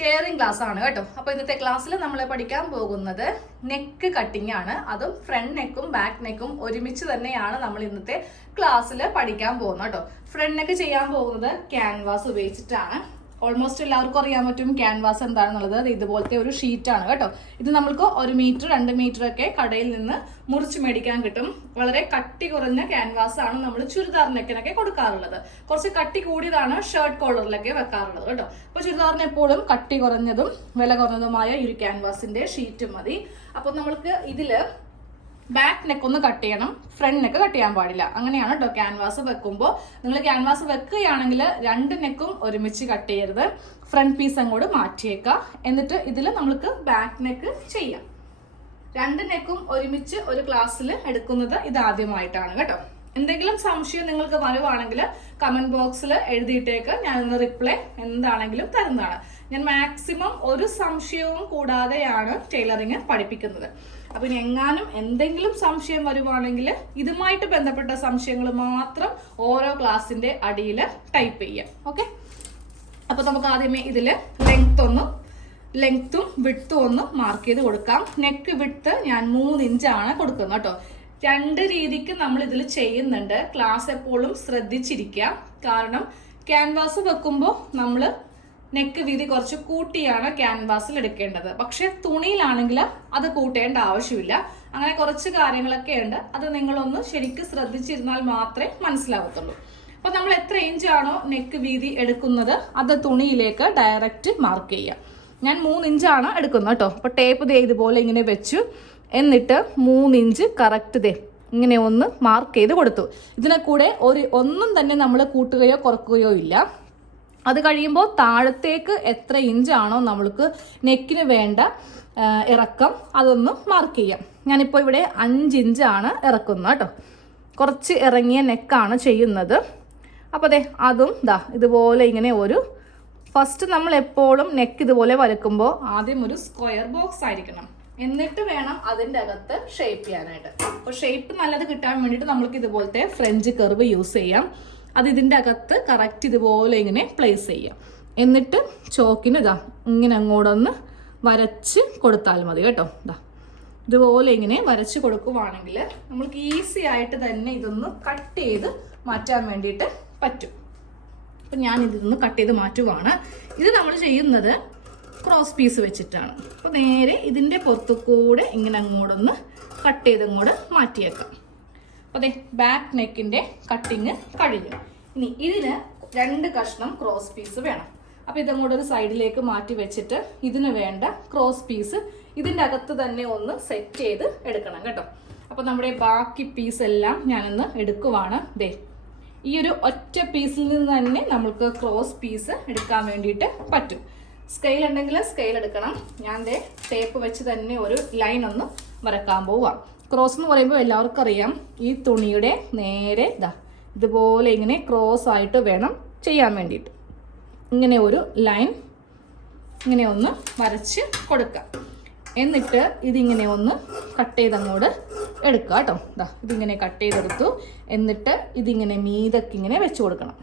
Tailoring class ആണ് കേട്ടോ. അപ്പോൾ ഇന്നത്തെ ക്ലാസ്സിൽ നമ്മൾ പഠിക്കാൻ പോകുന്നത് നെക്ക് കട്ടിംഗ് ആണ്. അതും ഫ്രണ്ട് നെക്കും ബാക്ക് നെക്കും ഒരുമിച്ച് തന്നെയാണ് നമ്മൾ ഇന്നത്തെ ക്ലാസ്സിൽ പഠിക്കാൻ പോകുന്നത് കേട്ടോ. ഫ്രണ്ട് നെക്ക് ചെയ്യാൻ പോകുന്നത് ക്യാൻവാസ് ഉപയോഗിച്ചിട്ടാണ്. ഓൾമോസ്റ്റ് എല്ലാവർക്കും അറിയാൻ പറ്റും ക്യാൻവാസ് എന്താണെന്നുള്ളത്. അത് ഇതുപോലത്തെ ഒരു ഷീറ്റാണ് കേട്ടോ. ഇത് നമ്മൾക്ക് ഒരു മീറ്റർ രണ്ട് മീറ്റർ ഒക്കെ കടയിൽ നിന്ന് മുറിച്ച് മേടിക്കാൻ കിട്ടും. വളരെ കട്ടി കുറഞ്ഞ ക്യാൻവാസ് ആണ് നമ്മൾ ചുരിദാർ കൊടുക്കാറുള്ളത്. കുറച്ച് കട്ടി കൂടിയതാണ് ഷർട്ട് കോളറിലൊക്കെ വെക്കാറുള്ളത് കേട്ടോ. അപ്പൊ ചുരിദാറിന് എപ്പോഴും കട്ടി കുറഞ്ഞതും വില കുറഞ്ഞതുമായ ഒരു ക്യാൻവാസിന്റെ ഷീറ്റ് മതി. അപ്പൊ നമ്മൾക്ക് ഇതിൽ ബാക്ക് നെക്ക് ഒന്ന് കട്ട് ചെയ്യണം ഫ്രണ്ട് നെക്ക് കട്ട് ചെയ്യാൻ പാടില്ല. അങ്ങനെയാണ് കേട്ടോ ക്യാൻവാസ് വെക്കുമ്പോൾ നിങ്ങൾ ക്യാൻവാസ് വെക്കുകയാണെങ്കിൽ രണ്ട് നെക്കും ഒരുമിച്ച് കട്ട് ചെയ്യരുത്. ഫ്രണ്ട് പീസ് അങ്ങോട്ട് മാറ്റിയേക്കുക. എന്നിട്ട് ഇതിൽ നമ്മൾക്ക് ബാക്ക് നെക്ക് ചെയ്യാം. രണ്ട് നെക്കും ഒരുമിച്ച് ഒരു ക്ലാസ്സിൽ എടുക്കുന്നത് ഇത് ആദ്യമായിട്ടാണ് കേട്ടോ. എന്തെങ്കിലും സംശയം നിങ്ങൾക്ക് വരുവാണെങ്കിൽ കമന്റ് ബോക്സിൽ എഴുതിയിട്ടേക്ക്. ഞാൻ ഇന്ന് റിപ്ലൈ എന്താണെങ്കിലും തരുന്നതാണ്. ഞാൻ മാക്സിമം ഒരു സംശയവും കൂടാതെയാണ് ടൈലറിങ് പഠിപ്പിക്കുന്നത്. അപ്പൊ ഇനി എങ്ങാനും എന്തെങ്കിലും സംശയം വരുവാണെങ്കിൽ ഇതുമായിട്ട് ബന്ധപ്പെട്ട സംശയങ്ങൾ മാത്രം ഓരോ ക്ലാസ്സിന്റെ അടിയിൽ ടൈപ്പ് ചെയ്യാം. ഓക്കെ? അപ്പൊ നമുക്ക് ആദ്യമേ ഇതിൽ ലെങ്ത് ഒന്ന് ലെങ്ത്തും വിട്ടും ഒന്ന് മാർക്ക് ചെയ്ത് കൊടുക്കാം. നെക്ക് വിട്ട് ഞാൻ മൂന്ന് ഇഞ്ചാണ് കൊടുക്കുന്നത് കേട്ടോ. രണ്ട് രീതിക്ക് നമ്മൾ ഇതിൽ ചെയ്യുന്നുണ്ട്. ക്ലാസ് എപ്പോഴും ശ്രദ്ധിച്ചിരിക്കാം. കാരണം ക്യാൻവാസ് വെക്കുമ്പോൾ നമ്മൾ നെക്ക് വീതി കുറച്ച് കൂട്ടിയാണ് ക്യാൻവാസിൽ എടുക്കേണ്ടത്. പക്ഷെ തുണിയിലാണെങ്കിൽ അത് കൂട്ടേണ്ട ആവശ്യമില്ല. അങ്ങനെ കുറച്ച് കാര്യങ്ങളൊക്കെ ഉണ്ട്. അത് നിങ്ങളൊന്ന് ശരിക്കും ശ്രദ്ധിച്ചിരുന്നാൽ മാത്രമേ മനസ്സിലാവത്തുള്ളൂ. അപ്പൊ നമ്മൾ എത്ര ഇഞ്ചാണോ നെക്ക് വീതി എടുക്കുന്നത് അത് തുണിയിലേക്ക് ഡയറക്റ്റ് മാർക്ക് ചെയ്യാം ഞാൻ മൂന്ന് ഇഞ്ചാണ് എടുക്കുന്നത് കേട്ടോ. അപ്പൊ ടേപ്പ് ദേ ഇതുപോലെ ഇങ്ങനെ വെച്ചു. എന്നിട്ട് മൂന്ന് ഇഞ്ച് കറക്റ്റ് ദേ ഇങ്ങനെ ഒന്ന് മാർക്ക് ചെയ്ത് കൊടുത്തു. ഇതിനെ കൂടെ ഒരു ഒന്നും തന്നെ നമ്മൾ കൂട്ടുകയോ കുറക്കുകയോ ഇല്ല. അത് കഴിയുമ്പോൾ താഴത്തേക്ക് എത്ര ഇഞ്ചാണോ നമ്മൾക്ക് നെക്കിന് വേണ്ട ഇറക്കം അതൊന്ന് മാർക്ക് ചെയ്യാം. ഞാനിപ്പോൾ ഇവിടെ അഞ്ച് ഇഞ്ചാണ് ഇറക്കുന്നത് കേട്ടോ. കുറച്ച് ഇറങ്ങിയ നെക്കാണ് ചെയ്യുന്നത്. അപ്പോൾ അതെ അതും ദാ ഇതുപോലെ ഇങ്ങനെ ഒരു ഫസ്റ്റ് നമ്മൾ എപ്പോഴും നെക്ക് ഇതുപോലെ വരക്കുമ്പോൾ ആദ്യം ഒരു സ്ക്വയർ ബോക്സ് ആയിരിക്കണം. എന്നിട്ട് വേണം അതിന്റെ അകത്ത് ഷേപ്പ് ചെയ്യാനായിട്ട്. അപ്പോൾ ഷേപ്പ് നല്ലത് കിട്ടാൻ വേണ്ടിയിട്ട് നമ്മൾക്ക് ഇതുപോലത്തെ ഫ്രഞ്ച് കർവ് യൂസ് ചെയ്യാം. അത് ഇതിന്റെ അകത്ത് കറക്റ്റ് ഇതുപോലെ ഇങ്ങനെ പ്ലേസ് ചെയ്യാം. എന്നിട്ട് ചോക്കിന് ഇതാ ഇങ്ങനെ അങ്ങോട്ടൊന്ന് വരച്ച് കൊടുത്താൽ മതി കേട്ടോ. ഇതാ ഇതുപോലെ ഇങ്ങനെ വരച്ച് കൊടുക്കുവാണെങ്കിൽ നമ്മൾക്ക് ഈസി ആയിട്ട് തന്നെ ഇതൊന്ന് കട്ട് ചെയ്ത് മാറ്റാൻ വേണ്ടിയിട്ട് പറ്റും. അപ്പം ഞാൻ ഇതൊന്ന് കട്ട് ചെയ്ത് മാറ്റുവാണ്. ഇത് നമ്മൾ ചെയ്യുന്നത് ക്രോസ് പീസ് വെച്ചിട്ടാണ്. അപ്പോൾ നേരെ ഇതിന്റെ പുറത്തു കൂടെ ഇങ്ങനെ അങ്ങോട്ടൊന്ന് കട്ട് ചെയ്ത് അങ്ങോട്ട് മാറ്റിയേക്കാം. അതെ ബാക്ക് നെക്കിന്റെ കട്ടിങ് കഴിഞ്ഞു ഇനി ഇതിന് രണ്ട് കഷ്ണം ക്രോസ് പീസ് വേണം. അപ്പോൾ ഇതങ്ങോട്ട് ഒരു സൈഡിലേക്ക് മാറ്റി വെച്ചിട്ട് ഇതിന് വേണ്ട ക്രോസ് പീസ് ഇതിന്റെ അകത്ത് തന്നെ ഒന്ന് സെറ്റ് ചെയ്ത് എടുക്കണം കേട്ടോ. അപ്പോൾ നമ്മുടെ ബാക്കി പീസ് എല്ലാം ഞാനൊന്ന് എടുക്കുവാണ്. ദേ ഈ ഒരു ഒറ്റ പീസിൽ നിന്ന് തന്നെ നമ്മൾക്ക് ക്രോസ് പീസ് എടുക്കാൻ വേണ്ടിയിട്ട് പറ്റും. സ്കെയിൽ ഉണ്ടെങ്കിൽ സ്കെയിൽ എടുക്കണം. ഞാൻ ദേ ടേപ്പ് വെച്ച് തന്നെ ഒരു ലൈൻ ഒന്ന് വരക്കാൻ പോവാം. ക്രോസ് എന്ന് പറയുമ്പോൾ എല്ലാവർക്കും അറിയാം. ഈ തുണിയുടെ നേരെ ഇതാ ഇതുപോലെ ഇങ്ങനെ ക്രോസ് ആയിട്ട് വേണം ചെയ്യാൻ വേണ്ടിയിട്ട്. ഇങ്ങനെ ഒരു ലൈൻ ഇങ്ങനെ ഒന്ന് വരച്ച് കൊടുക്കാം എന്നിട്ട് ഇതിങ്ങനെ ഒന്ന് കട്ട് ചെയ്തങ്ങോട്ട് എടുക്കുക കേട്ടോ. ഇതാ ഇതിങ്ങനെ കട്ട് ചെയ്തെടുത്തു. എന്നിട്ട് ഇതിങ്ങനെ മീതക്കിങ്ങനെ വെച്ച് കൊടുക്കണം.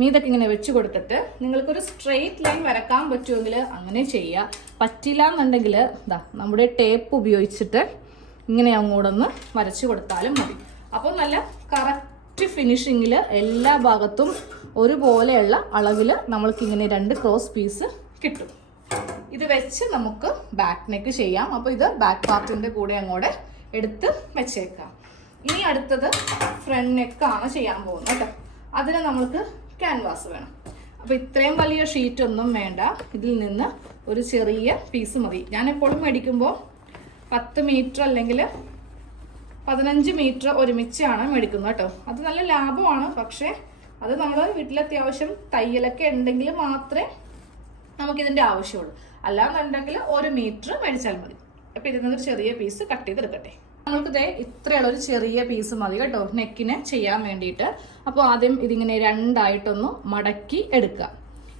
മീതൊക്കെ ഇങ്ങനെ വെച്ച് കൊടുത്തിട്ട് നിങ്ങൾക്കൊരു സ്ട്രെയിറ്റ് ലൈൻ വരക്കാൻ പറ്റുമെങ്കിൽ അങ്ങനെ ചെയ്യുക. പറ്റില്ല എന്നുണ്ടെങ്കിൽ ഇതാ നമ്മുടെ ടേപ്പ് ഉപയോഗിച്ചിട്ട് ഇങ്ങനെ അങ്ങോട്ടൊന്ന് വരച്ച് കൊടുത്താലും മതി. അപ്പോൾ നല്ല കറക്റ്റ് ഫിനിഷിങ്ങിൽ എല്ലാ ഭാഗത്തും ഒരുപോലെയുള്ള അളവിൽ നമ്മൾക്കിങ്ങനെ രണ്ട് ക്രോസ് പീസ് കിട്ടും. ഇത് വെച്ച് നമുക്ക് ബാക്ക് നെക്ക് ചെയ്യാം. അപ്പോൾ ഇത് ബാക്ക് പാർട്ടിന്റെ കൂടെ അങ്ങോട്ട് എടുത്ത് വെച്ചേക്കാം. ഇനി അടുത്തത് ഫ്രണ്ട് നെക്കാണ് ചെയ്യാൻ പോകുന്നത് കേട്ടോ. അതിന് നമ്മൾക്ക് ക്യാൻവാസ് വേണം. അപ്പോൾ ഇത്രയും വലിയ ഷീറ്റ് ഒന്നും വേണ്ട. ഇതിൽ നിന്ന് ഒരു ചെറിയ പീസ് മതി. ഞാൻ എപ്പോഴും മേടിക്കുമ്പോൾ പത്ത് മീറ്റർ അല്ലെങ്കിൽ പതിനഞ്ച് മീറ്റർ ഒരുമിച്ചാണ് മേടിക്കുന്നത് കേട്ടോ. അത് നല്ല ലാഭമാണ്. പക്ഷേ അത് നമ്മൾ വീട്ടിൽ അത്യാവശ്യം തയ്യലൊക്കെ ഉണ്ടെങ്കിൽ മാത്രമേ നമുക്കിതിന്റെ ആവശ്യമുള്ളൂ. അല്ലാന്നുണ്ടെങ്കിൽ ഒരു മീറ്റർ മേടിച്ചാൽ മതി. അപ്പോൾ ഇതിൽ നിന്നൊരു ചെറിയ പീസ് കട്ട് ചെയ്തെടുക്കട്ടെ. നമ്മൾക്ക് ഇതേ ഇത്രയുള്ള ഒരു ചെറിയ പീസ് മതി കേട്ടോ നെക്കിന് ചെയ്യാൻ വേണ്ടിയിട്ട്. അപ്പോൾ ആദ്യം ഇതിങ്ങനെ രണ്ടായിട്ടൊന്ന് മടക്കി എടുക്കുക.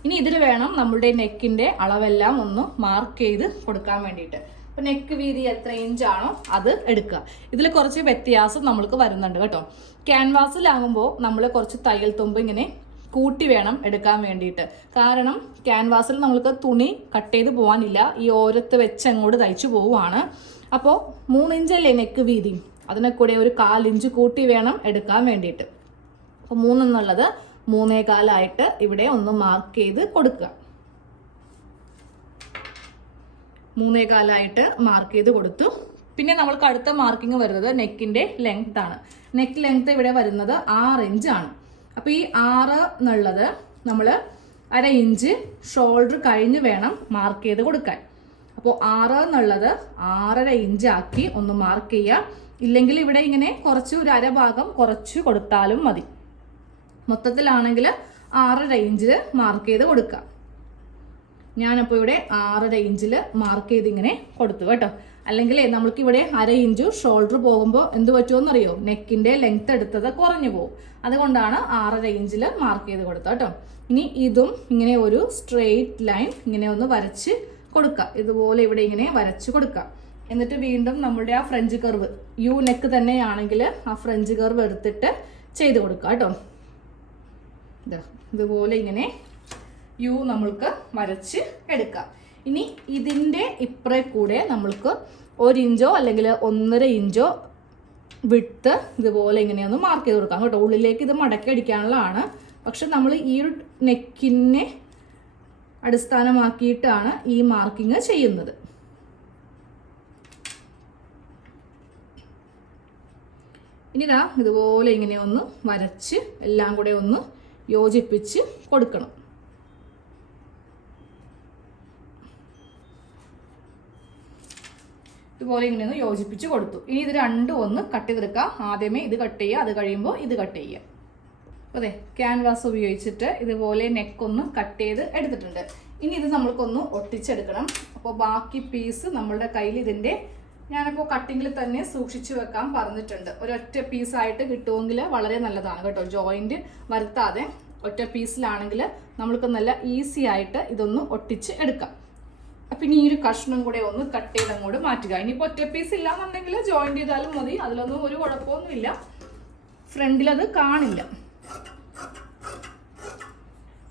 ഇനി ഇതിൽ വേണം നമ്മുടെ നെക്കിന്റെ അളവെല്ലാം ഒന്ന് മാർക്ക് ചെയ്ത് കൊടുക്കാൻ വേണ്ടിയിട്ട്. അപ്പോൾ നെക്ക് വീതി എത്ര ഇഞ്ചാണോ അത് എടുക്കുക. ഇതിൽ കുറച്ച് വ്യത്യാസം നമ്മൾക്ക് വരുന്നുണ്ട് കേട്ടോ. ക്യാൻവാസിലാകുമ്പോൾ നമ്മൾ കുറച്ച് തയ്യൽ തുമ്പ് ഇങ്ങനെ കൂട്ടി വേണം എടുക്കാൻ വേണ്ടിയിട്ട്. കാരണം ക്യാൻവാസിൽ നമ്മൾക്ക് തുണി കട്ട് ചെയ്ത് പോകാനില്ല ഈ ഓരത്ത് വെച്ച് അങ്ങോട്ട് തയ്ച്ചു പോവുകയാണ്. അപ്പോൾ മൂന്നിഞ്ചല്ലേ നെക്ക് വീതി? അതിനെ കൂടെ ഒരു കാലിഞ്ച് കൂട്ടി വേണം എടുക്കാൻ വേണ്ടിയിട്ട്. അപ്പോൾ മൂന്നെന്നുള്ളത് മൂന്നേ കാലായിട്ട് ഇവിടെ ഒന്ന് മാർക്ക് ചെയ്ത് കൊടുക്കുക. മൂന്നേ കാലായിട്ട് മാർക്ക് ചെയ്ത് കൊടുത്തു. പിന്നെ നമ്മൾക്ക് അടുത്ത മാർക്കിംഗ് വരുന്നത് നെക്കിന്റെ ലെങ്ത് ആണ്. നെക്ക് ലെങ്ത് ഇവിടെ വരുന്നത് ആറ് ഇഞ്ച് ആണ്. അപ്പോൾ ഈ ആറ് എന്നുള്ളത് നമ്മൾ അര ഇഞ്ച് ഷോൾഡർ കഴിഞ്ഞ് വേണം മാർക്ക് ചെയ്ത് കൊടുക്കാൻ. അപ്പോൾ ആറ് എന്നുള്ളത് ആറര ഇഞ്ച് ആക്കി ഒന്ന് മാർക്ക് ചെയ്യുക ഇല്ലെങ്കിൽ ഇവിടെ ഇങ്ങനെ കുറച്ച് ഒരു അരഭാഗം കുറച്ച് കൊടുത്താലും മതി. മൊത്തത്തിലാണെങ്കിൽ ആറര ഇഞ്ചിൽ മാർക്ക് ചെയ്ത് കൊടുക്കുക ഞാനപ്പോൾ ഇവിടെ ആറര ഇഞ്ചിൽ മാർക്ക് ചെയ്ത് ഇങ്ങനെ കൊടുത്തു കേട്ടോ. അല്ലെങ്കിൽ നമ്മൾക്ക് ഇവിടെ അര ഇഞ്ച് ഷോൾഡർ പോകുമ്പോൾ എന്ത് പറ്റുമെന്നറിയോ? നെക്കിന്റെ ലെങ്ത് എടുത്തത് കുറഞ്ഞു പോകും അതുകൊണ്ടാണ് ആറര ഇഞ്ചിൽ മാർക്ക് ചെയ്ത് കൊടുത്തത് കേട്ടോ. ഇനി ഇതും ഇങ്ങനെ ഒരു സ്ട്രെയിറ്റ് ലൈൻ ഇങ്ങനെ ഒന്ന് വരച്ച് കൊടുക്കുക ഇതുപോലെ ഇവിടെ ഇങ്ങനെ വരച്ചു കൊടുക്കുക എന്നിട്ട് വീണ്ടും നമ്മുടെ ആ ഫ്രഞ്ച് കർവ് യു നെക്ക് തന്നെയാണെങ്കിൽ ആ ഫ്രഞ്ച് കർവ് എടുത്തിട്ട് ചെയ്ത് കൊടുക്കുക കേട്ടോ. ഇതാ ഇതുപോലെ ഇങ്ങനെ യു നമ്മൾക്ക് വരച്ച് എടുക്കാം. ഇനി ഇതിന്റെ ഇപ്പറേ കൂടെ നമ്മൾക്ക് ഒരു ഇഞ്ചോ അല്ലെങ്കിൽ ഒന്നര ഇഞ്ചോ വിട്ട് ഇതുപോലെ ഇങ്ങനെയൊന്ന് മാർക്ക് ചെയ്ത് കൊടുക്കാം കേട്ടോ. ഉള്ളിലേക്ക് ഇത് മടക്കി അടിക്കാനുള്ളതാണ്. പക്ഷെ നമ്മൾ ഈ ഒരു നെക്കിനെ അടിസ്ഥാനമാക്കിയിട്ടാണ് ഈ മാർക്കിംഗ് ചെയ്യുന്നത്. ഇനി ഇതാ ഇതുപോലെ ഇങ്ങനെ ഒന്ന് വരച്ച് എല്ലാം കൂടെ ഒന്ന് യോജിപ്പിച്ച് കൊടുക്കണം. ഇതുപോലെ ഇങ്ങനെ ഒന്ന് യോജിപ്പിച്ച് കൊടുത്തു. ഇനി ഇത് രണ്ടും ഒന്ന് കട്ട് ചെയ്തെടുക്കാം ആദ്യമേ ഇത് കട്ട് ചെയ്യുക അത് കഴിയുമ്പോൾ ഇത് കട്ട് ചെയ്യുക. അതെ ക്യാൻവാസ് ഉപയോഗിച്ചിട്ട് ഇതുപോലെ നെക്കൊന്ന് കട്ട് ചെയ്ത് എടുത്തിട്ടുണ്ട്. ഇനി ഇത് നമ്മൾക്കൊന്ന് ഒട്ടിച്ചെടുക്കണം. അപ്പോൾ ബാക്കി പീസ് നമ്മളുടെ കയ്യിൽ ഇതിന്റെ ഞാനിപ്പോൾ കട്ടിങ്ങിൽ തന്നെ സൂക്ഷിച്ചു വെക്കാൻ പറഞ്ഞിട്ടുണ്ട്. ഒരൊറ്റ പീസായിട്ട് കിട്ടുമെങ്കിൽ വളരെ നല്ലതാണ് കേട്ടോ. ജോയിന്റ് വരുത്താതെ ഒറ്റ പീസിലാണെങ്കിൽ നമ്മൾക്ക് നല്ല ഈസി ആയിട്ട് ഇതൊന്ന് ഒട്ടിച്ച് എടുക്കാം. അപ്പം ഇനി ഈ ഒരു കഷ്ണം കൂടെ ഒന്ന് കട്ട് ചെയ്ത് അങ്ങോട്ട് മാറ്റുക. ഇനിയിപ്പോൾ ഒറ്റ പീസ് ഇല്ലാന്നുണ്ടെങ്കിൽ ജോയിന്റ് ചെയ്താലും മതി. അതിലൊന്നും ഒരു കുഴപ്പമൊന്നുമില്ല. ഫ്രണ്ടിലത് കാണില്ല.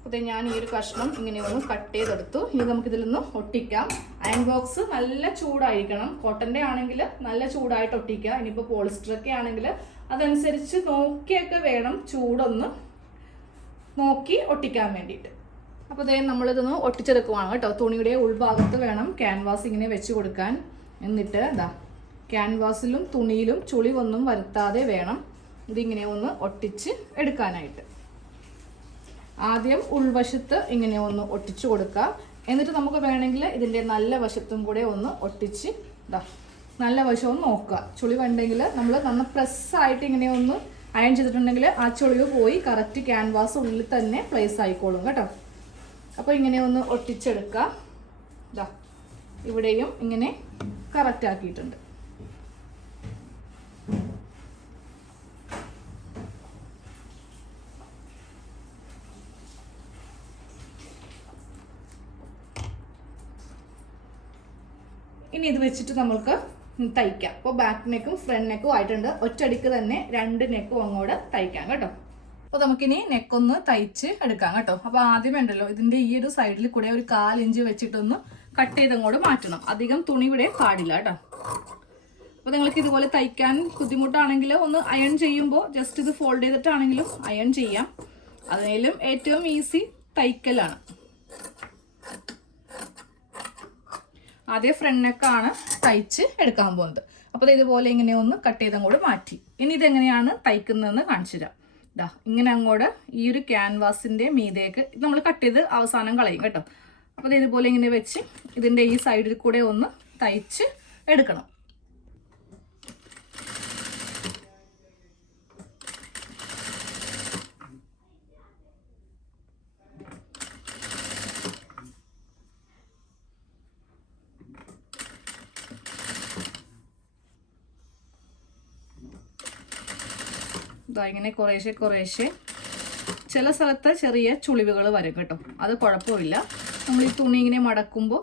അതെ ഞാൻ ഈ ഒരു കഷ്ണം ഇങ്ങനെ ഒന്ന് കട്ട് ചെയ്തെടുത്തു. ഇനി നമുക്കിതിൽ നിന്ന് ഒട്ടിക്കാം. അയൺ ബോക്സ് നല്ല ചൂടായിരിക്കണം. കോട്ടന്റെ ആണെങ്കിൽ നല്ല ചൂടായിട്ട് ഒട്ടിക്കുക ഇനിയിപ്പോൾ പോളിസ്റ്ററൊക്കെ ആണെങ്കിൽ അതനുസരിച്ച് നോക്കിയൊക്കെ വേണം ചൂടൊന്ന് നോക്കി ഒട്ടിക്കാൻ വേണ്ടിയിട്ട്. അപ്പോൾ ഇതേ നമ്മളിതൊന്ന് ഒട്ടിച്ചെടുക്കുവാണ് കേട്ടോ. തുണിയുടെ ഉൾഭാഗത്ത് വേണം ക്യാൻവാസ് ഇങ്ങനെ വെച്ച് കൊടുക്കാൻ. എന്നിട്ട് എന്താ ക്യാൻവാസിലും തുണിയിലും ചുളിവൊന്നും വരുത്താതെ വേണം. ഇതിങ്ങനെ ഒന്ന് ഒട്ടിച്ച് എടുക്കാനായിട്ട്. ആദ്യം ഉൾവശത്ത് ഇങ്ങനെ ഒന്ന് ഒട്ടിച്ചു കൊടുക്കുക എന്നിട്ട് നമുക്ക് വേണമെങ്കിൽ ഇതിന്റെ നല്ല വശത്തും കൂടെ ഒന്ന് ഒട്ടിച്ച് ഇതാ നല്ല വശം നോക്കുക നോക്കുക ചുളിവുണ്ടെങ്കിൽ നമ്മൾ നന്ന പ്രസ്സായിട്ട് ഇങ്ങനെ ഒന്ന് അയൺ ചെയ്തിട്ടുണ്ടെങ്കിൽ ആ ചുളിവ് പോയി കറക്റ്റ് ക്യാൻവാസ് ഉള്ളിൽ തന്നെ പ്ലേസ് ആയിക്കോളും കേട്ടോ. അപ്പോൾ ഇങ്ങനെ ഒന്ന് ഒട്ടിച്ചെടുക്കുക ഇതാ ഇവിടെയും ഇങ്ങനെ കറക്റ്റ് ആക്കിയിട്ടുണ്ട്. ഇനി ഇത് വെച്ചിട്ട് നമ്മൾക്ക് തയ്ക്കാം. അപ്പോൾ ബാക്ക് നെക്കും ഫ്രണ്ട് നെക്കും ആയിട്ടുണ്ട്. ഒറ്റടിക്ക് തന്നെ രണ്ട് നെക്കും അങ്ങോട്ട് തയ്ക്കാം കേട്ടോ. അപ്പോൾ നമുക്കിനി നെക്കൊന്ന് തയ്ച്ച് എടുക്കാം കേട്ടോ. അപ്പോൾ ആദ്യം ഉണ്ടല്ലോ ഇതിന്റെ ഈ ഒരു സൈഡിൽ കൂടെ ഒരു കാലിഞ്ച് വെച്ചിട്ടൊന്ന് കട്ട് ചെയ്ത് അങ്ങോട്ട് മാറ്റണം. അധികം തുണി ഇവിടെ പാടില്ല കേട്ടോ. അപ്പോൾ നിങ്ങൾക്ക് ഇതുപോലെ തയ്ക്കാൻ ബുദ്ധിമുട്ടാണെങ്കിൽ ഒന്ന് അയൺ ചെയ്യുമ്പോൾ ജസ്റ്റ് ഇത് ഫോൾഡ് ചെയ്തിട്ടാണെങ്കിലും അയൺ ചെയ്യാം. അതിലും ഏറ്റവും ഈസി തയ്ക്കലാണ്. ആദ്യം ഫ്രണ്ട് നെക്കാണ് തയ്ച്ച് എടുക്കാൻ പോകുന്നത്. അപ്പോൾ ഇതുപോലെ ഇങ്ങനെ ഒന്ന് കട്ട് ചെയ്ത് അങ്ങോട്ട് മാറ്റി. ഇനി ഇതെങ്ങനെയാണ് തയ്ക്കുന്നതെന്ന് കാണിച്ചു തരാം. ഇതാ ഇങ്ങനെ അങ്ങോട്ട് ഈ ഒരു ക്യാൻവാസിന്റെ മീതേക്ക് നമ്മൾ കട്ട് ചെയ്ത് അവസാനം കളയും കേട്ടോ. അപ്പോൾ ഇത് ഇതുപോലെ ഇങ്ങനെ വെച്ച് ഇതിന്റെ ഈ സൈഡിൽ കൂടെ ഒന്ന് തയ്ച്ച് എടുക്കണം. ഇതാ ഇങ്ങനെ കുറേശ്ശെ കുറേശ്ശെ ചില സ്ഥലത്ത് ചെറിയ ചുളിവുകൾ വരും കേട്ടോ. അത് കുഴപ്പമില്ല. നമ്മൾ ഈ തുണി ഇങ്ങനെ മടക്കുമ്പോൾ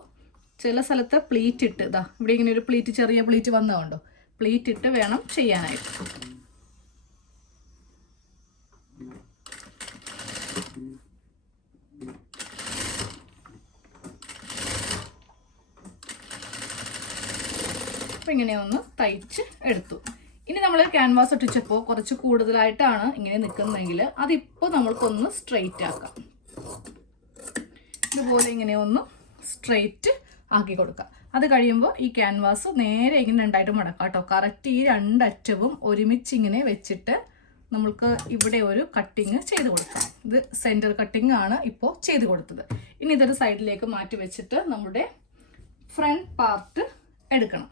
ചില സ്ഥലത്ത് പ്ലീറ്റ് ഇട്ട് ഇതാ ഇവിടെ ഇങ്ങനെ ഒരു പ്ലീറ്റ് ചെറിയ പ്ലീറ്റ് വന്നതുകൊണ്ടോ പ്ലീറ്റ് ഇട്ട് വേണം ചെയ്യാനായിട്ട്. അപ്പം ഇങ്ങനെ ഒന്ന് തയ്ച്ച് എടുത്തു. ഇനി നമ്മൾ ക്യാൻവാസ് ഒട്ടിച്ചപ്പോൾ കുറച്ച് കൂടുതലായിട്ടാണ് ഇങ്ങനെ നിൽക്കുന്നതെങ്കിൽ അതിപ്പോൾ നമ്മൾക്കൊന്ന് സ്ട്രെയിറ്റ് ആക്കാം. ഇതുപോലെ ഇങ്ങനെ ഒന്ന് സ്ട്രെയിറ്റ് ആക്കി കൊടുക്കുക അത് കഴിയുമ്പോൾ ഈ ക്യാൻവാസ് നേരെ ഇങ്ങനെ രണ്ടായിട്ട് മടക്കാം കേട്ടോ. കറക്റ്റ് ഈ രണ്ടറ്റവും ഒരുമിച്ച് ഇങ്ങനെ വെച്ചിട്ട് നമ്മൾക്ക് ഇവിടെ ഒരു കട്ടിങ് ചെയ്ത് കൊടുക്കാം. ഇത് സെന്റർ കട്ടിങ് ആണ് ഇപ്പോൾ ചെയ്ത് കൊടുത്തത്. ഇനി ഇതൊരു സൈഡിലേക്ക് മാറ്റി വെച്ചിട്ട് നമ്മുടെ ഫ്രണ്ട് പാർട്ട് എടുക്കണം.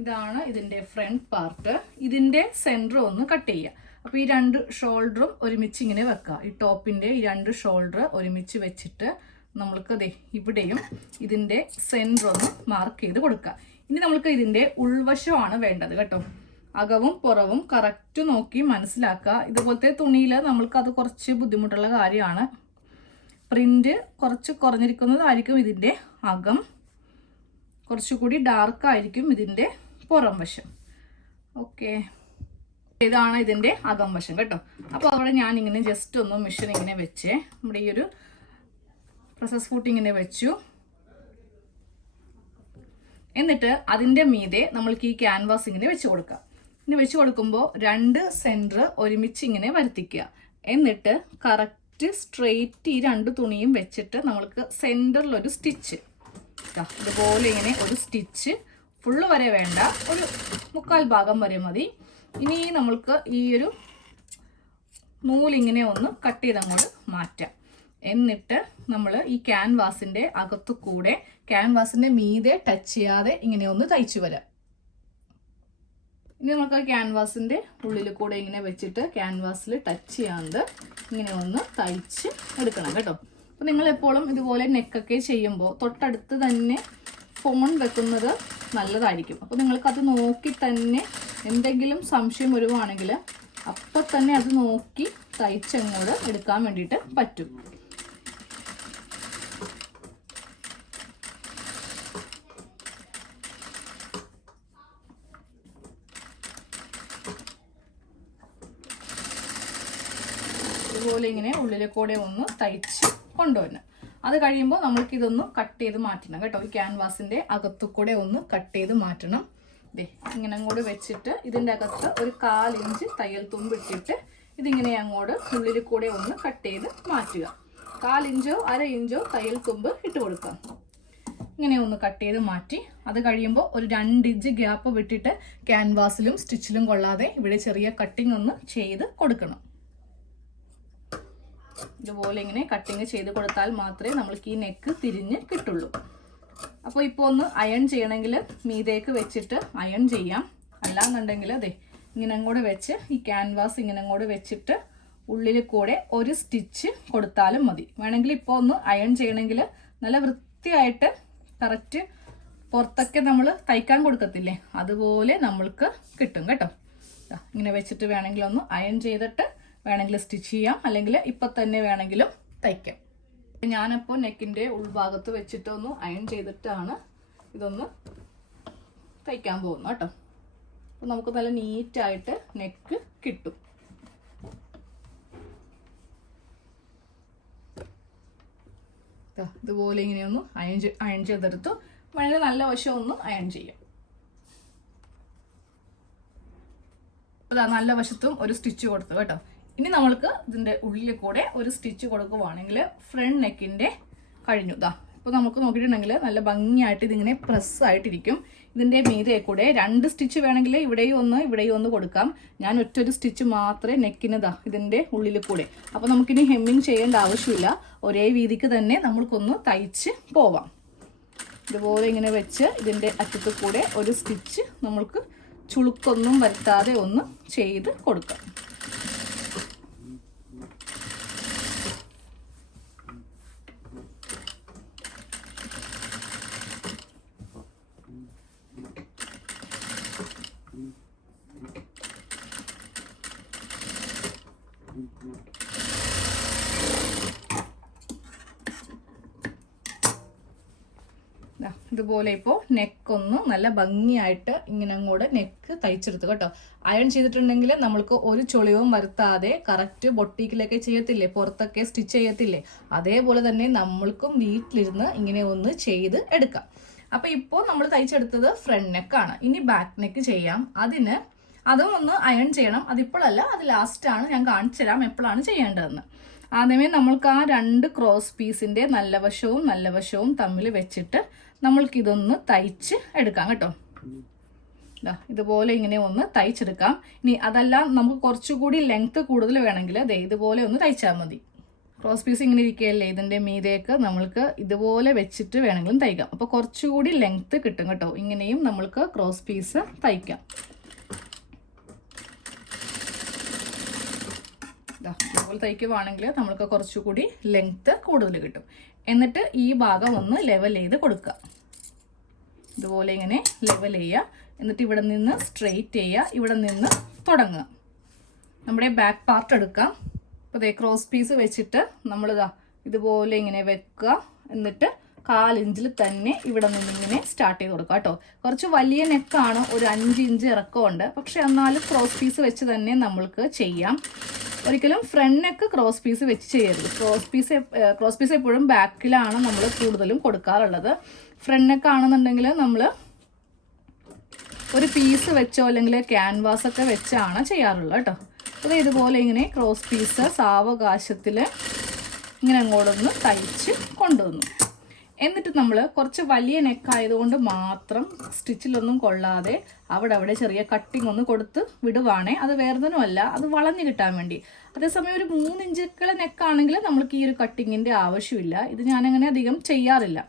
ഇതാണ് ഇതിന്റെ ഫ്രണ്ട് പാർട്ട്. ഇതിന്റെ സെന്റർ ഒന്ന് കട്ട് ചെയ്യുക. അപ്പോൾ ഈ രണ്ട് ഷോൾഡറും ഒരുമിച്ച് ഇങ്ങനെ വെക്കുക. ഈ ടോപ്പിന്റെ ഈ രണ്ട് ഷോൾഡർ ഒരുമിച്ച് വെച്ചിട്ട് നമ്മൾക്ക് അതെ ഇവിടെയും ഇതിന്റെ സെന്റർ ഒന്ന് മാർക്ക് ചെയ്ത് കൊടുക്കുക. ഇനി നമ്മൾക്ക് ഇതിന്റെ ഉൾവശമാണ് വേണ്ടത് കേട്ടോ. അകവും പുറവും കറക്റ്റ് നോക്കി മനസ്സിലാക്കുക. ഇതുപോലത്തെ തുണിയിൽ നമ്മൾക്ക് അത് കുറച്ച് ബുദ്ധിമുട്ടുള്ള കാര്യമാണ്. പ്രിന്റ് കുറച്ച് കുറഞ്ഞിരിക്കുന്നതായിരിക്കും ഇതിന്റെ അകം. കുറച്ചുകൂടി ഡാർക്ക് ആയിരിക്കും ഇതിന്റെ പുറം വശം. ഓക്കെ ഇതാണ് ഇതിന്റെ അകം വശം കേട്ടോ. അപ്പോൾ അവിടെ ഞാൻ ഇങ്ങനെ ജസ്റ്റ് ഒന്ന് മിഷൻ ഇങ്ങനെ വെച്ചേ നമ്മുടെ ഈ ഒരു പ്രസസ് ഫുട്ട് ഇങ്ങനെ വെച്ചു. എന്നിട്ട് അതിന്റെ മീതെ നമ്മൾക്ക് ഈ ക്യാൻവാസ് ഇങ്ങനെ വെച്ച് കൊടുക്കാം. ഇങ്ങനെ വെച്ച് കൊടുക്കുമ്പോൾ രണ്ട് സെന്റർ ഒരുമിച്ച് ഇങ്ങനെ വരുത്തിക്കുക. എന്നിട്ട് കറക്റ്റ് സ്ട്രെയിറ്റ് ഈ രണ്ട് തുണിയും വെച്ചിട്ട് നമ്മൾക്ക് സെന്ററിലൊരു സ്റ്റിച്ച് ഇതുപോലെ ഇങ്ങനെ ഒരു സ്റ്റിച്ച് ഫുള്ള് വരെ വേണ്ട. ഒരു മുക്കാൽ ഭാഗം വരെ മതി. ഇനി നമ്മൾക്ക് ഈ ഒരു നൂലിങ്ങനെ ഒന്ന് കട്ട് ചെയ്ത് അങ്ങോട്ട് മാറ്റാം. എന്നിട്ട് നമ്മൾ ഈ ക്യാൻവാസിന്റെ അകത്തു കൂടെ ക്യാൻവാസിന്റെ മീതെ ടച്ച് ചെയ്യാതെ ഇങ്ങനെ ഒന്ന് തയ്ച്ചു വരാം. ഇനി നമുക്ക് ക്യാൻവാസിന്റെ ഉള്ളിൽ കൂടെ ഇങ്ങനെ വെച്ചിട്ട് ക്യാൻവാസിൽ ടച്ച് ചെയ്യാണ്ട് ഇങ്ങനെ ഒന്ന് തയ്ച്ച് എടുക്കണം കേട്ടോ. അപ്പോൾ നിങ്ങൾ എപ്പോഴും ഇതുപോലെ നെക്കൊക്കെ ചെയ്യുമ്പോൾ തൊട്ടടുത്ത് തന്നെ ഫോൺ വെക്കുന്നത് നല്ലതായിരിക്കും. അപ്പോൾ നിങ്ങൾക്കത് നോക്കി തന്നെ എന്തെങ്കിലും സംശയം വരുവാണെങ്കിൽ അപ്പം തന്നെ അത് നോക്കി തയ്ച്ചങ്ങോട് എടുക്കാൻ വേണ്ടിയിട്ട് പറ്റും. ഇതുപോലെ ഇങ്ങനെ ഉള്ളിലെ കൂടെ ഒന്ന് തയ്ച്ച് കൊണ്ടുവരണം അത് കഴിയുമ്പോൾ നമ്മൾക്ക് ഇതൊന്ന് കട്ട് ചെയ്ത് മാറ്റണം കേട്ടോ. ഈ ക്യാൻവാസിന്റെ അകത്തു കൂടെ ഒന്ന് കട്ട് ചെയ്ത് മാറ്റണം. ദേ ഇങ്ങനെ അങ്ങോട്ട് വെച്ചിട്ട് ഇതിന്റെ അകത്ത് ഒരു കാലിഞ്ച് തയ്യൽ തുമ്പിട്ടിട്ട് ഇതിങ്ങനെ അങ്ങോട്ട് ഉള്ളിൽ കൂടെ ഒന്ന് കട്ട് ചെയ്ത് മാറ്റുക. കാലിഞ്ചോ അര ഇഞ്ചോ തയ്യൽ തുമ്പ് ഇട്ട് കൊടുക്കാം ഇങ്ങനെ ഒന്ന് കട്ട് ചെയ്ത് മാറ്റി. അത് കഴിയുമ്പോൾ ഒരു രണ്ട് ഇഞ്ച് ഗ്യാപ്പ് വിട്ടിട്ട് ക്യാൻവാസിലും സ്റ്റിച്ചിലും കൊള്ളാതെ ഇവിടെ ചെറിയ കട്ടിങ് ഒന്ന് ചെയ്ത് കൊടുക്കണം. ഇതുപോലെ ഇങ്ങനെ കട്ടിങ് ചെയ്ത് കൊടുത്താൽ മാത്രമേ നമ്മൾക്ക് ഈ നെക്ക് തിരിഞ്ഞ് കിട്ടുള്ളൂ. അപ്പോൾ ഇപ്പോൾ ഒന്ന് അയൺ ചെയ്യണമെങ്കിൽ മീതേക്ക് വെച്ചിട്ട് അയൺ ചെയ്യാം. അല്ലാന്നുണ്ടെങ്കിൽ അതെ ഇങ്ങനെ അങ്ങോട്ട് വെച്ച് ഈ ക്യാൻവാസ് ഇങ്ങനെ അങ്ങോട്ട് വെച്ചിട്ട് ഉള്ളിൽ കൂടെ ഒരു സ്റ്റിച്ച് കൊടുത്താലും മതി. വേണമെങ്കിൽ ഇപ്പോൾ ഒന്ന് അയൺ ചെയ്യണമെങ്കിൽ നല്ല വൃത്തിയായിട്ട് കറക്റ്റ് പുറത്തൊക്കെ നമ്മൾ തയ്ക്കാൻ കൊടുക്കത്തില്ലേ? അതുപോലെ നമ്മൾക്ക് കിട്ടും കേട്ടോ. ഇങ്ങനെ വെച്ചിട്ട് വേണമെങ്കിൽ ഒന്ന് അയൺ ചെയ്തിട്ട് വേണമെങ്കിൽ സ്റ്റിച്ച് ചെയ്യാം. അല്ലെങ്കിൽ ഇപ്പം തന്നെ വേണമെങ്കിലും തയ്ക്കാം. ഞാനപ്പോൾ നെക്കിന്റെ ഉൾഭാഗത്ത് വെച്ചിട്ടൊന്ന് അയൺ ചെയ്തിട്ടാണ് ഇതൊന്ന് തയ്ക്കാൻ പോകുന്നത് കേട്ടോ. അപ്പോൾ നമുക്ക് നല്ല നീറ്റായിട്ട് നെക്ക് കിട്ടും. ഇതുപോലെ ഇങ്ങനെയൊന്ന് അയൺ അയൺ ചെയ്തെടുത്തു. വളരെ നല്ല വശം ഒന്ന് അയൺ ചെയ്യാം. അതാ നല്ല വശത്തും ഒരു സ്റ്റിച്ച് കൊടുത്തു കേട്ടോ. ഇനി നമ്മൾക്ക് ഇതിന്റെ ഉള്ളിൽ കൂടെ ഒരു സ്റ്റിച്ച് കൊടുക്കുവാണെങ്കിൽ ഫ്രണ്ട് നെക്കിന്റെ കഴിഞ്ഞു. ഇതാ ഇപ്പോൾ നമുക്ക് നോക്കിയിട്ടുണ്ടെങ്കിൽ നല്ല ഭംഗിയായിട്ട് ഇതിങ്ങനെ പ്രസ് ആയിട്ടിരിക്കും. ഇതിന്റെ മീതെ കൂടെ രണ്ട് സ്റ്റിച്ച് വേണമെങ്കിൽ ഇവിടെയും ഒന്ന് ഇവിടെയും ഒന്ന് കൊടുക്കാം. ഞാൻ ഒറ്റൊരു സ്റ്റിച്ച് മാത്രമേ നെക്കിന് ഇതാ ഇതിന്റെ ഉള്ളിൽ കൂടെ. അപ്പോൾ നമുക്കിനി ഹെമ്മിങ് ചെയ്യേണ്ട ആവശ്യമില്ല. ഒരേ വീതിക്ക് തന്നെ നമ്മൾക്കൊന്ന് തയ്ച്ച് പോവാം. ഇതുപോലെ ഇങ്ങനെ വെച്ച് ഇതിന്റെ അറ്റത്ത് കൂടെ ഒരു സ്റ്റിച്ച് നമ്മൾക്ക് ചുളുക്കൊന്നും വരുത്താതെ ഒന്ന് ചെയ്ത് കൊടുക്കാം ദാ, ഇതുപോലെ ഇപ്പോൾ നെക്കൊന്ന് നല്ല ഭംഗിയായിട്ട് ഇങ്ങനെ അങ്ങോട്ട് നെക്ക് തയ്ച്ചെടുത്തു കേട്ടോ. അയൺ ചെയ്തിട്ടുണ്ടെങ്കിൽ നമ്മൾക്ക് ഒരു ചൊളിവും വരുത്താതെ കറക്റ്റ് ബൊട്ടീക്കിലൊക്കെ ചെയ്യത്തില്ലേ പുറത്തൊക്കെ സ്റ്റിച്ച് ചെയ്യത്തില്ലേ? അതേപോലെ തന്നെ നമ്മൾക്കും വീട്ടിലിരുന്ന് ഇങ്ങനെ ഒന്ന് ചെയ്ത് എടുക്കാം. അപ്പോൾ ഇപ്പോൾ നമ്മൾ തയ്ച്ചെടുത്തത് ഫ്രണ്ട് നെക്കാണ് ഇനി ബാക്ക് നെക്ക് ചെയ്യാം. അതിന് അതും ഒന്ന് അയൺ ചെയ്യണം. അതിപ്പോഴല്ല അത് ലാസ്റ്റാണ് ഞാൻ കാണിച്ചു തരാം എപ്പോഴാണ് ചെയ്യേണ്ടതെന്ന്. ആദ്യമേ നമ്മൾക്ക് ആ രണ്ട് ക്രോസ് പീസിന്റെ നല്ല വശവും നല്ല വശവും തമ്മിൽ വെച്ചിട്ട് നമ്മൾക്ക് ഇതൊന്ന് തയ്ച്ച് എടുക്കാം കേട്ടോ. ഇതുപോലെ ഇങ്ങനെ ഒന്ന് തയ്ച്ചെടുക്കാം. ഇനി അതല്ല നമുക്ക് കുറച്ചുകൂടി ലെങ്ത് കൂടുതൽ വേണമെങ്കിൽ അതെ ഇതുപോലെ ഒന്ന് തയ്ച്ചാൽ മതി. ക്രോസ് പീസ് ഇങ്ങനെ ഇരിക്കുകയല്ലേ ഇതിന്റെ മീതേക്ക് നമ്മൾക്ക് ഇതുപോലെ വെച്ചിട്ട് വേണമെങ്കിലും തയ്ക്കാം. അപ്പോൾ കുറച്ചുകൂടി ലെങ്ത് കിട്ടും കേട്ടോ. ഇങ്ങനെയും നമ്മൾക്ക് ക്രോസ് പീസ് തയ്ക്കാം. ഇതുപോലെ തയ്ക്കുവാണെങ്കിൽ നമ്മൾക്ക് കുറച്ചുകൂടി ലെങ്ത് കൂടുതൽ കിട്ടും. എന്നിട്ട് ഈ ഭാഗം ഒന്ന് ലെവൽ ചെയ്ത് കൊടുക്കുക. ഇതുപോലെ ഇങ്ങനെ ലെവൽ ചെയ്യുക. എന്നിട്ട് ഇവിടെ നിന്ന് സ്ട്രെയിറ്റ് ചെയ്യുക. ഇവിടെ നിന്ന് തുടങ്ങുക. നമ്മുടെ ബാക്ക് പാർട്ട് എടുക്കാം. അപ്പോൾ ഇതേ ക്രോസ് പീസ് വെച്ചിട്ട് നമ്മളിതാ ഇതുപോലെ ഇങ്ങനെ വെക്കുക. എന്നിട്ട് കാലിഞ്ചിൽ തന്നെ ഇവിടെ നിന്ന് ഇങ്ങനെ സ്റ്റാർട്ട് ചെയ്ത് കൊടുക്കുക കേട്ടോ. കുറച്ച് വലിയ നെക്കാണ് ഒരു അഞ്ച് ഇഞ്ച് ഇറക്കമുണ്ട്. പക്ഷെ എന്നാലും ക്രോസ് പീസ് വെച്ച് തന്നെ നമ്മൾക്ക് ചെയ്യാം. ഒരിക്കലും ഫ്രണ്ട് ക്രോസ് പീസ് വെച്ച് ചെയ്യരുത്. ക്രോസ് പീസ് ക്രോസ് പീസ് എപ്പോഴും ബാക്കിലാണ് നമ്മൾ കൂടുതലും കൊടുക്കാറുള്ളത്. ഫ്രണ്ട് ആണെന്നുണ്ടെങ്കിൽ നമ്മൾ ഒരു പീസ് വെച്ചോ അല്ലെങ്കിൽ ക്യാൻവാസ് ഒക്കെ വെച്ചാണ് ചെയ്യാറുള്ളത് കേട്ടോ. അത് ഇതുപോലെ ഇങ്ങനെ ക്രോസ് പീസ് സാവകാശത്തിൽ ഇങ്ങനെ അങ്ങോട്ടൊന്ന് തയ്ച്ച് കൊണ്ടുവന്നു. എന്നിട്ട് നമ്മൾ കുറച്ച് വലിയ നെക്ക് ആയതുകൊണ്ട് മാത്രം സ്റ്റിച്ചിലൊന്നും കൊള്ളാതെ അവിടെ അവിടെ ചെറിയ കട്ടിങ് ഒന്ന് കൊടുത്ത് വിടുവാണേ. അത് വേർതനുമല്ല അത് വളഞ്ഞു കിട്ടാൻ വേണ്ടി. അതേസമയം ഒരു മൂന്നിഞ്ചുക്കളെ നെക്കാണെങ്കിൽ നമ്മൾക്ക് ഈ ഒരു കട്ടിങ്ങിന്റെ ആവശ്യമില്ല. ഇത് ഞാനങ്ങനെ അധികം ചെയ്യാറില്ല.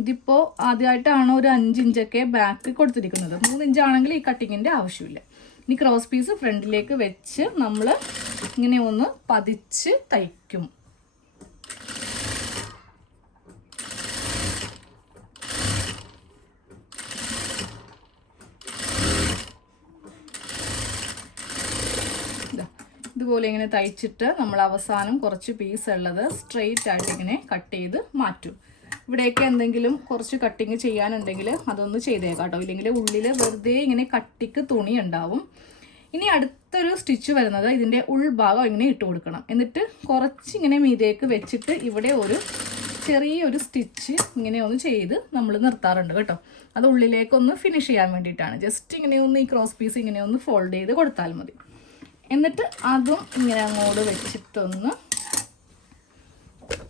ഇതിപ്പോൾ ആദ്യമായിട്ടാണ് ഒരു അഞ്ചിഞ്ചൊക്കെ ബാക്ക് കൊടുത്തിരിക്കുന്നത്. മൂന്നിഞ്ചാണെങ്കിൽ ഈ കട്ടിങ്ങിന്റെ ആവശ്യമില്ല. ഇനി ക്രോസ് പീസ് ഫ്രണ്ടിലേക്ക് വെച്ച് നമ്മൾ ഇങ്ങനെ ഒന്ന് പതിച്ച് തയ്ക്കും ഇതാ. ഇതുപോലെ ഇങ്ങനെ തയ്ച്ചിട്ട് നമ്മൾ അവസാനം കുറച്ച് പീസ് ഉള്ളത് സ്ട്രെയിറ്റ് ആയിട്ട് ഇങ്ങനെ കട്ട് ചെയ്ത് മാറ്റും. ഇവിടെയൊക്കെ എന്തെങ്കിലും കുറച്ച് കട്ടിങ് ചെയ്യാനുണ്ടെങ്കിൽ അതൊന്ന് ചെയ്തേക്കാം കേട്ടോ. ഇല്ലെങ്കിൽ ഉള്ളിൽ വെറുതെ ഇങ്ങനെ കട്ടിക്ക് തുണി ഉണ്ടാവും. ഇനി അടുത്തൊരു സ്റ്റിച്ച് വരുന്നത് ഇതിന്റെ ഉൾഭാഗം ഇങ്ങനെ ഇട്ട് കൊടുക്കണം. എന്നിട്ട് കുറച്ച് ഇങ്ങനെ മീതേക്ക് വെച്ചിട്ട് ഇവിടെ ഒരു ചെറിയൊരു സ്റ്റിച്ച് ഇങ്ങനെ ഒന്ന് ചെയ്ത് നമ്മൾ നിർത്താറുണ്ട് കേട്ടോ. അത് ഉള്ളിലേക്കൊന്ന് ഫിനിഷ് ചെയ്യാൻ വേണ്ടിയിട്ടാണ്. ജസ്റ്റ് ഇങ്ങനെ ഒന്ന് ഈ ക്രോസ് പീസ് ഇങ്ങനെ ഒന്ന് ഫോൾഡ് ചെയ്ത് കൊടുത്താൽ മതി. എന്നിട്ട് അതും ഇങ്ങനെ അങ്ങോട്ട് വെച്ചിട്ടൊന്ന്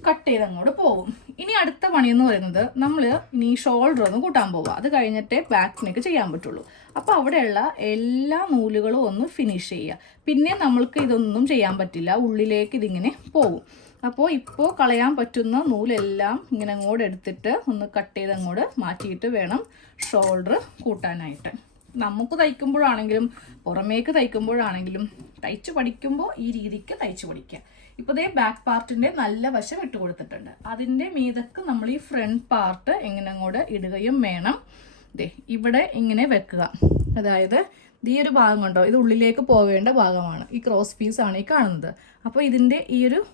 കട്ട് ചെയ്ത് അങ്ങോട്ട് പോകും ഇനി അടുത്ത പണി എന്ന് പറയുന്നത് നമ്മൾ ഇനി ഷോൾഡർ ഒന്ന് കൂട്ടാൻ പോവുക അത് കഴിഞ്ഞിട്ടേ ബാക്ക് നെക്ക് ചെയ്യാൻ പറ്റുള്ളൂ. അപ്പോൾ അവിടെയുള്ള എല്ലാ നൂലുകളും ഒന്ന് ഫിനിഷ് ചെയ്യുക. പിന്നെ നമ്മൾക്ക് ഇതൊന്നും ചെയ്യാൻ പറ്റില്ല. ഉള്ളിലേക്ക് ഇതിങ്ങനെ പോകും അപ്പോൾ ഇപ്പോൾ കളയാൻ പറ്റുന്ന നൂലെല്ലാം ഇങ്ങനെ അങ്ങോട്ട് എടുത്തിട്ട് ഒന്ന് കട്ട് ചെയ്ത് അങ്ങോട്ട് മാറ്റിയിട്ട് വേണം ഷോൾഡർ കൂട്ടാനായിട്ട്. നമുക്ക് തയ്ക്കുമ്പോഴാണെങ്കിലും പുറമേക്ക് തയ്ക്കുമ്പോഴാണെങ്കിലും തയ്ച്ച് പഠിക്കുമ്പോൾ ഈ രീതിക്ക് തയ്ച്ച് പഠിക്കുക. ഇപ്പോൾ ദേ ബാക്ക് പാർട്ടിന്റെ നല്ല വശം ഇട്ട് കൊടുത്തിട്ടുണ്ട്. അതിന്റെ മീതക്ക് നമ്മൾ ഈ ഫ്രണ്ട് പാർട്ട് എങ്ങനെ അങ്ങോട്ട് ഇടുകയും വേണം. ദേ ഇവിടെ ഇങ്ങനെ വെക്കുക. അതായത് ഈ ഒരു ഭാഗം കണ്ടോ? ഇത് ഉള്ളിലേക്ക് പോവേണ്ട ഭാഗമാണ്. ഈ ക്രോസ് പീസ് ആണ് ഈ കാണുന്നത്. അപ്പോൾ ഇതിന്റെ ഈ ഒരു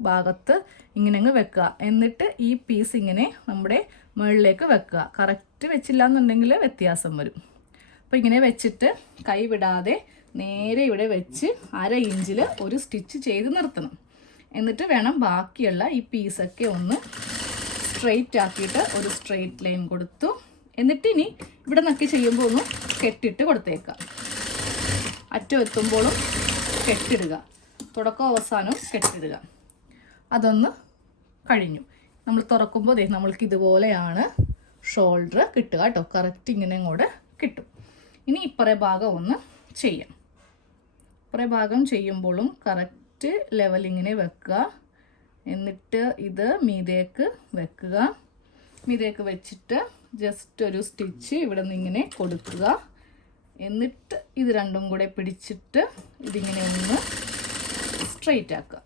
ഭാഗത്ത് ഇങ്ങനെ അങ്ങ് വെക്കുക. എന്നിട്ട് ഈ പീസ് ഇങ്ങനെ നമ്മുടെ മുകളിലേക്ക് വെക്കുക. കറക്റ്റ് വെച്ചില്ല എന്നുണ്ടെങ്കിൽ വ്യത്യാസം വരും. അപ്പോൾ ഇങ്ങനെ വെച്ചിട്ട് കൈ വിടാതെ നേരെ ഇവിടെ വെച്ച് അര ഇഞ്ചിൽ ഒരു സ്റ്റിച്ച് ചെയ്ത് നിർത്തണം. എന്നിട്ട് വേണം ബാക്കിയുള്ള ഈ പീസൊക്കെ ഒന്ന് സ്ട്രെയിറ്റ് ആക്കിയിട്ട് ഒരു സ്ട്രെയിറ്റ് ലൈൻ കൊടുത്തു. എന്നിട്ട് ഇനി ഇവിടെ നിന്നൊക്കെ ചെയ്യുമ്പോൾ ഒന്ന് കെട്ടിട്ട് കൊടുത്തേക്കാം. അറ്റം എത്തുമ്പോഴും കെട്ടിടുക. തുടക്കം അവസാനവും കെട്ടിടുക. അതൊന്ന് കഴിഞ്ഞു. നമ്മൾ തുറക്കുമ്പോൾ നമ്മൾക്ക് ഇതുപോലെയാണ് ഷോൾഡർ കിട്ടുക കേട്ടോ. കറക്റ്റ് ഇങ്ങനെ അങ്ങോട്ട് കിട്ടും. ഇനി ഇപ്പറേ ഭാഗം ഒന്ന് ചെയ്യാം. ഇപ്പറേ ഭാഗം ചെയ്യുമ്പോഴും കറക്റ്റ് ലെവലിങ്ങിനെ വെക്കുക. എന്നിട്ട് ഇത് മീതേക്ക് വെക്കുക. മീതേക്ക് വെച്ചിട്ട് ജസ്റ്റ് ഒരു സ്റ്റിച്ച് ഇവിടെ നിന്ന് ഇങ്ങനെ കൊടുക്കുക. എന്നിട്ട് ഇത് രണ്ടും കൂടെ പിടിച്ചിട്ട് ഇതിങ്ങനെ ഒന്ന് സ്ട്രെയിറ്റ് ആക്കുക.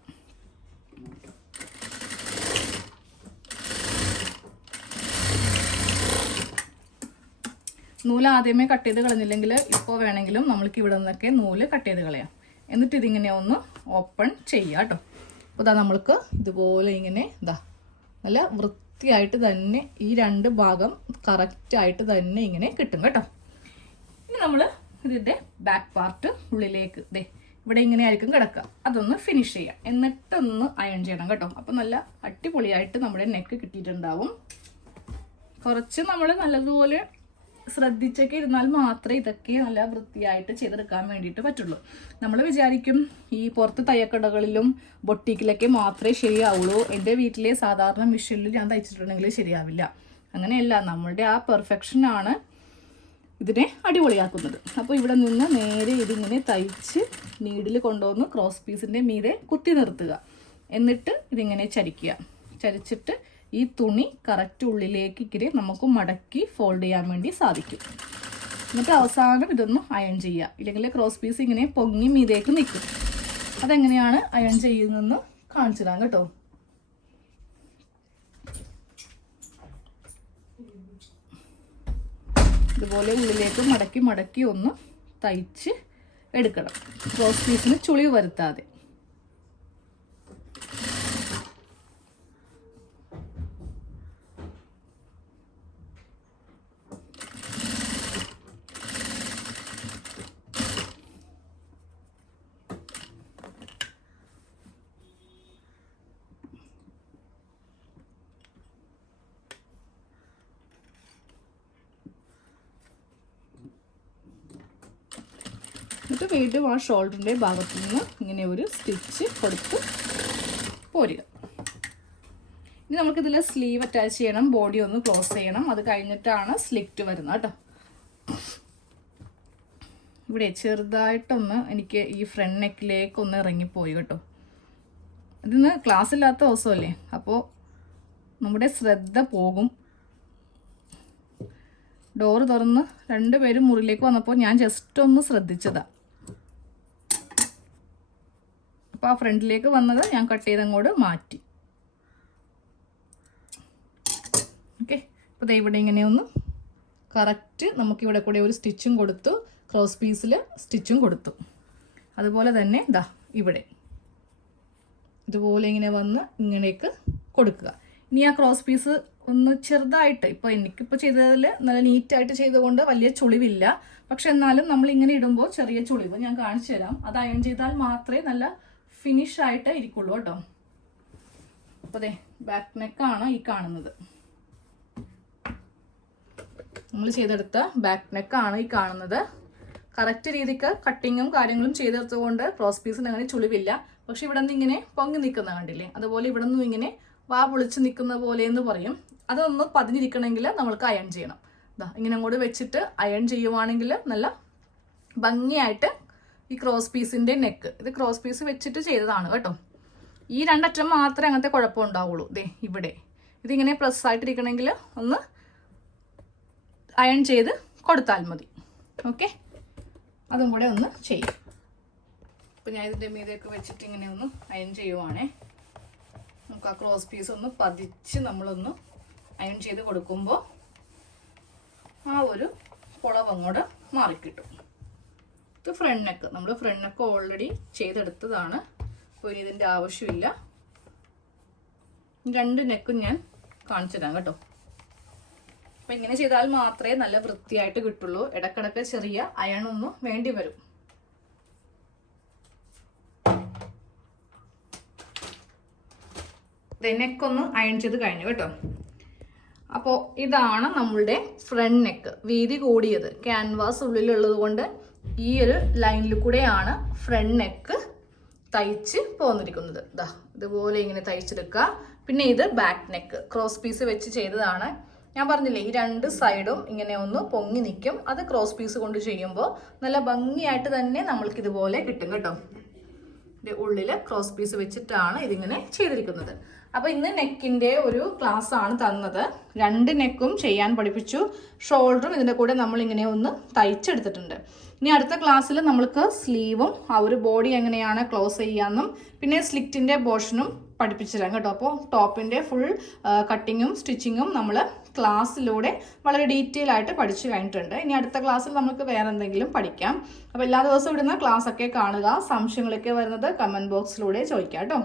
നൂൽ ആദ്യമേ കട്ട് ചെയ്ത് കളഞ്ഞില്ലെങ്കിൽ ഇപ്പോൾ വേണമെങ്കിലും നമ്മൾക്ക് ഇവിടെ നിന്നൊക്കെ നൂൽ കട്ട് ചെയ്ത് കളയാം. എന്നിട്ട് ഇതിങ്ങനെ ഒന്ന് ഓപ്പൺ ചെയ്യാം കേട്ടോ. അപ്പോൾ ഇതാ നമ്മൾക്ക് ഇതുപോലെ ഇങ്ങനെ ഇതാ നല്ല വൃത്തിയായിട്ട് തന്നെ ഈ രണ്ട് ഭാഗം കറക്റ്റായിട്ട് തന്നെ ഇങ്ങനെ കിട്ടും കേട്ടോ. ഇനി നമ്മൾ ഇതിന്റെ ബാക്ക് പാർട്ട് ഉള്ളിലേക്ക് ദേ ഇവിടെ ഇങ്ങനെ ആയിരിക്കും കിടക്കുക. അതൊന്ന് ഫിനിഷ് ചെയ്യാം. എന്നിട്ടൊന്ന് അയൺ ചെയ്യണം കേട്ടോ. അപ്പം നല്ല അടിപൊളിയായിട്ട് നമ്മുടെ നെക്ക് കിട്ടിയിട്ടുണ്ടാവും. കുറച്ച് നമ്മൾ നല്ലതുപോലെ ശ്രദ്ധിച്ചൊക്കെ ഇരുന്നാൽ മാത്രമേ ഇതൊക്കെ നല്ല വൃത്തിയായിട്ട് ചെയ്തെടുക്കാൻ വേണ്ടിയിട്ട് പറ്റുള്ളൂ. നമ്മൾ വിചാരിക്കും ഈ പുറത്ത് തയ്യക്കടകളിലും ബൊട്ടീക്കിലൊക്കെ മാത്രമേ ശരിയാവുള്ളൂ. എന്റെ വീട്ടിലെ സാധാരണ മിഷനിൽ ഞാൻ തയ്ച്ചിട്ടുണ്ടെങ്കിൽ ശരിയാവില്ല. അങ്ങനെയല്ല നമ്മളുടെ ആ പെർഫെക്ഷനാണ് ഇതിനെ അടിപൊളിയാക്കുന്നത്. അപ്പോൾ ഇവിടെ നിന്ന് നേരെ ഇതിങ്ങനെ തയ്ച്ച് നീഡിൽ കൊണ്ടുവന്ന് ക്രോസ് പീസിന്റെ മീതെ കുത്തി നിർത്തുക. എന്നിട്ട് ഇതിങ്ങനെ ചരിക്കുക. ചരിച്ചിട്ട് ഈ തുണി കറക്റ്റ് ഉള്ളിലേക്ക് ഇക്കിരി നമുക്ക് മടക്കി ഫോൾഡ് ചെയ്യാൻ വേണ്ടി സാധിക്കും. എന്നിട്ട് അവസാനം ഇതൊന്ന് അയൺ ചെയ്യുക. ഇല്ലെങ്കിൽ ക്രോസ് പീസ് ഇങ്ങനെ പൊങ്ങി മീതേക്ക് നിൽക്കും. അതെങ്ങനെയാണ് അയൺ ചെയ്യുന്നതെന്ന് കാണിച്ചു തരാം കേട്ടോ. ഇതുപോലെ ഉള്ളിലേക്ക് മടക്കി മടക്കി ഒന്ന് തയ്ച്ച് എടുക്കണം. ക്രോസ് പീസിന് ചുളിവ് വരുത്താതെ എന്നിട്ട് വീണ്ടും ആ ഷോൾഡറിന്റെ ഭാഗത്തു നിന്ന് ഇങ്ങനെ ഒരു സ്റ്റിച്ച് കൊടുത്ത് പോരുക. ഇനി നമുക്കിതിൽ സ്ലീവ് അറ്റാച്ച് ചെയ്യണം ബോഡി ഒന്ന് ക്ലോസ് ചെയ്യണം. അത് കഴിഞ്ഞിട്ടാണ് സ്ലിറ്റ് വരുന്നത് കേട്ടോ. ഇവിടെ ചെറുതായിട്ടൊന്ന് എനിക്ക് ഈ ഫ്രണ്ട് നെക്കിലേക്ക് ഒന്ന് ഇറങ്ങിപ്പോയി കേട്ടോ. ഇതിന്ന് ക്ലാസ് ഇല്ലാത്ത ദിവസമല്ലേ? അപ്പോൾ നമ്മുടെ ശ്രദ്ധ പോകും. ഡോറ് തുറന്ന് രണ്ടുപേരും മുറിയിലേക്ക് വന്നപ്പോൾ ഞാൻ ജസ്റ്റ് ഒന്ന് ശ്രദ്ധിച്ചതാ. അപ്പോൾ ആ ഫ്രണ്ടിലേക്ക് വന്നത് ഞാൻ കട്ട് ചെയ്തങ്ങോട്ട് മാറ്റി. ഓക്കെ അപ്പോൾ ദേ ഇവിടെ ഇങ്ങനെ ഒന്ന് കറക്റ്റ് നമുക്കിവിടെ കൂടെ ഒരു സ്റ്റിച്ചും കൊടുത്തു. ക്രോസ് പീസിൽ സ്റ്റിച്ചും കൊടുത്തു. അതുപോലെ തന്നെ ദാ ഇവിടെ. ഇതുപോലെ ഇങ്ങനെ വന്ന് ഇങ്ങനെയൊക്കെ കൊടുക്കുക. ഇനി ആ ക്രോസ് പീസ് ഒന്ന് ചെറുതായിട്ട് ഇപ്പോൾ എനിക്കിപ്പോൾ ചെയ്തതിൽ നല്ല നീറ്റായിട്ട് ചെയ്തുകൊണ്ട് വലിയ ചുളിവില്ല. പക്ഷെ എന്നാലും നമ്മൾ ഇങ്ങനെ ഇടുമ്പോൾ ചെറിയ ചുളിവ് ഞാൻ കാണിച്ചു തരാം അത് അയൺ ചെയ്താൽ മാത്രമേ നല്ല ഫിനിഷ് ആയിട്ട് ഇരിക്കുള്ളൂ കേട്ടോ. അപ്പോൾ അതെ ബാക്ക് നെക്കാണ് ഈ കാണുന്നത്. നമ്മൾ ചെയ്തെടുത്ത ബാക്ക് നെക്കാണ് ഈ കാണുന്നത്. കറക്റ്റ് രീതിക്ക് കട്ടിങ്ങും കാര്യങ്ങളും ചെയ്തെടുത്തുകൊണ്ട് ക്രോസ് പീസിന് അങ്ങനെ ചുളിവില്ല. പക്ഷെ ഇവിടെ നിന്ന് ഇങ്ങനെ പൊങ്ങി നിൽക്കുന്ന കണ്ടില്ലേ? അതുപോലെ ഇവിടെ നിന്നും ഇങ്ങനെ വാ പൊളിച്ച് നിൽക്കുന്ന പോലെ എന്ന് പറയും. അതൊന്ന് പതിഞ്ഞിരിക്കണമെങ്കിൽ നമ്മൾക്ക് അയൺ ചെയ്യണം. ഇങ്ങനെ അങ്ങോട്ട് വെച്ചിട്ട് അയൺ ചെയ്യുവാണെങ്കിൽ നല്ല ഭംഗിയായിട്ട് ഈ ക്രോസ് പീസിന്റെ നെക്ക് ഇത് ക്രോസ് പീസ് വെച്ചിട്ട് ചെയ്തതാണ് കേട്ടോ. ഈ രണ്ടറ്റം മാത്രമേ അങ്ങനത്തെ കുഴപ്പം ഉണ്ടാവുള്ളൂ. ദേ ഇവിടെ. ഇതിങ്ങനെ പ്ലസ് ആയിട്ടിരിക്കണമെങ്കിൽ ഒന്ന് അയൺ ചെയ്ത് കൊടുത്താൽ മതി. ഓക്കെ അതും കൂടെ ഒന്ന് ചെയ്യും. അപ്പം ഞാൻ ഇതിന്റെ മീതെയൊക്കെ വെച്ചിട്ട് ഇങ്ങനെ ഒന്ന് അയൺ ചെയ്യുവാണേ. നമുക്ക് ആ ക്രോസ് പീസ് ഒന്ന് പതിച്ച് നമ്മളൊന്ന് അയൺ ചെയ്ത് കൊടുക്കുമ്പോൾ ആ ഒരു കുളവ് അങ്ങോട്ട് മാറിക്കിട്ടും. ഇത് ഫ്രണ്ട് നെക്ക് നമ്മൾ ഫ്രണ്ട് നെക്ക് ഓൾറെഡി ചെയ്തെടുത്തതാണ്. അപ്പോൾ ഇനി ഇതിന്റെ ആവശ്യമില്ല. രണ്ട് നെക്കും ഞാൻ കാണിച്ചു തരാം കേട്ടോ. അപ്പം ഇങ്ങനെ ചെയ്താൽ മാത്രമേ നല്ല വൃത്തിയായിട്ട് കിട്ടുള്ളൂ. ഇടക്കിടക്ക് ചെറിയ അയണൊന്നും വേണ്ടി വരും. നെക്കൊന്ന് അയൺ ചെയ്ത് കഴിഞ്ഞു കേട്ടോ. അപ്പോൾ ഇതാണ് നമ്മളുടെ ഫ്രണ്ട് നെക്ക് വീതി കൂടിയത്. ക്യാൻവാസ് ഉള്ളിലുള്ളത് കൊണ്ട് ഈ ഒരു ലൈനിൽ കൂടെയാണ് ഫ്രണ്ട് നെക്ക് തയ്ച്ച് പോന്നിരിക്കുന്നത്. ഇതാ ഇതുപോലെ ഇങ്ങനെ തയ്ച്ചെടുക്കുക. പിന്നെ ഇത് ബാക്ക് നെക്ക് ക്രോസ് പീസ് വെച്ച് ചെയ്തതാണ്. ഞാൻ പറഞ്ഞില്ലേ ഈ രണ്ട് സൈഡും ഇങ്ങനെ ഒന്ന് പൊങ്ങി നിൽക്കും അത് ക്രോസ് പീസ് കൊണ്ട് ചെയ്യുമ്പോൾ നല്ല ഭംഗിയായിട്ട് തന്നെ നമ്മൾക്ക് ഇതുപോലെ കിട്ടും കേട്ടോ. ഇതിന്റെ ഉള്ളിൽ ക്രോസ് പീസ് വെച്ചിട്ടാണ് ഇതിങ്ങനെ ചെയ്തിരിക്കുന്നത്. അപ്പോൾ ഇന്ന് നെക്കിന്റെ ഒരു ക്ലാസ് ആണ് തന്നത്. രണ്ട് നെക്കും ചെയ്യാൻ പഠിപ്പിച്ചു. ഷോൾഡറും ഇതിന്റെ കൂടെ നമ്മൾ ഇങ്ങനെ ഒന്ന് തയ്ച്ചെടുത്തിട്ടുണ്ട്. ഇനി അടുത്ത ക്ലാസ്സിൽ നമ്മൾക്ക് സ്ലീവും ആ ഒരു ബോഡി എങ്ങനെയാണ് ക്ലോസ് ചെയ്യാമെന്നും പിന്നെ സ്ലിറ്റിന്റെ പോർഷനും പഠിപ്പിച്ചു തരാം കേട്ടോ. അപ്പോൾ ടോപ്പിന്റെ ഫുൾ കട്ടിങ്ങും സ്റ്റിച്ചിങ്ങും നമ്മൾ ക്ലാസ്സിലൂടെ വളരെ ഡീറ്റെയിൽ ആയിട്ട് പഠിച്ചു കഴിഞ്ഞിട്ടുണ്ട്. ഇനി അടുത്ത ക്ലാസ്സിൽ നമുക്ക് വേറെ എന്തെങ്കിലും പഠിക്കാം. അപ്പോൾ എല്ലാ ദിവസവും ഇടുന്ന ക്ലാസ്സൊക്കെ കാണുക. സംശയങ്ങളൊക്കെ വരുന്നത് കമന്റ് ബോക്സിലൂടെ ചോദിക്കാം കേട്ടോ.